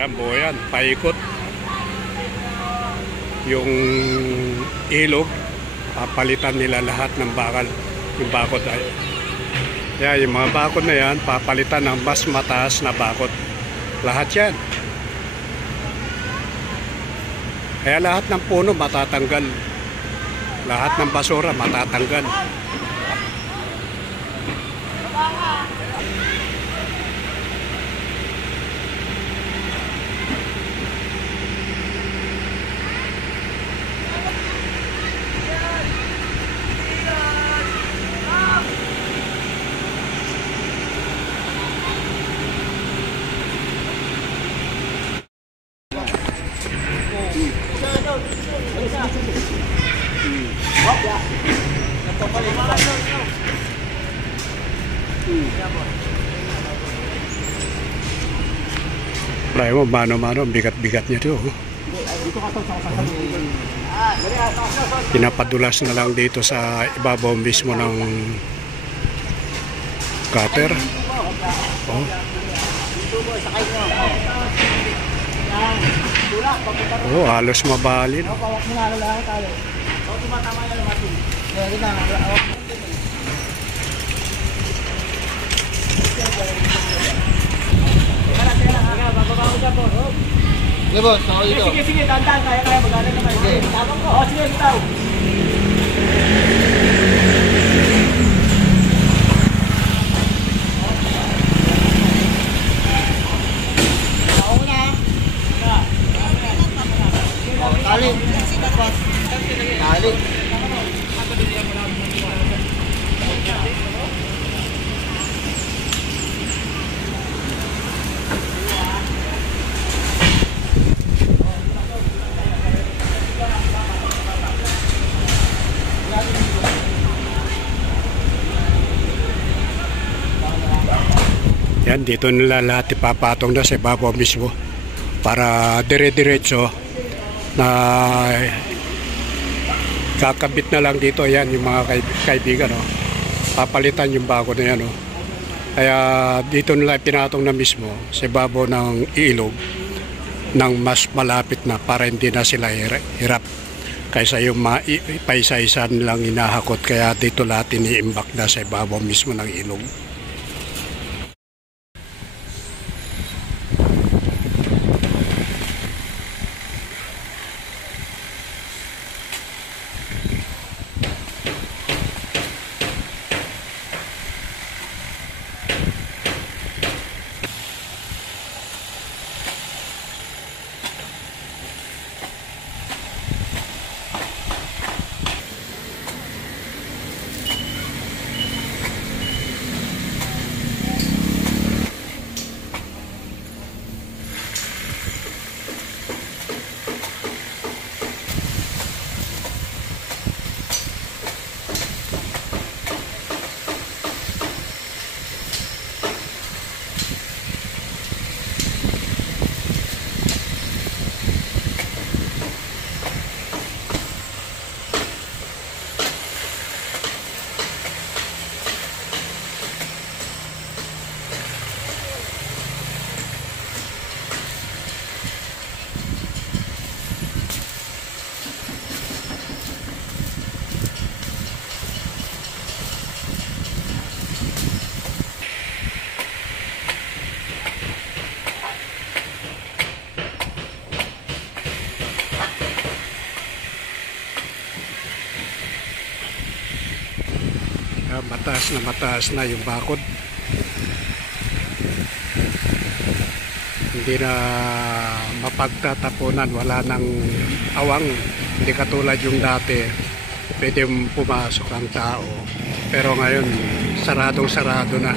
Yan, buo yan, paikot. Yung ilog, papalitan nila lahat ng bakal. Yung bakod ay. Yan, yung mga bakod na yan, papalitan ng mas mataas na bakod. Lahat yan. Kaya lahat ng puno matatanggal. Lahat ng basura matatanggal. Try mo, mano-mano, bigat-bigat niya ito. Pinapadulas na lang dito sa ibabaw mismo ng cutter. Oh. Oh, halos mabalin. Sige boss, ako dito. Sige, dandan, kaya magaling naman. Sige, tapos ko. Oh, sige, bitaw. Ako na. Tali. Tali. Yan, dito nila lahat ipapatong na sa ibabaw mismo para dire-diretso na kakabit na lang dito. Yan yung mga kaibigan, oh. Papalitan yung bago na yan, oh. Kaya dito nila pinatong na mismo sa ibabaw ng ilog ng mas malapit na para hindi na sila hirap kaysa yung paisa-isa nilang inahakot. Kaya dito lahat iniimbak na sa ibabaw mismo ng ilog. Mataas na yung bakod. Hindi na mapagtatapunan, wala nang awang. Hindi katulad yung dati, pwede pumasok ang tao. Pero ngayon, saradong-sarado na.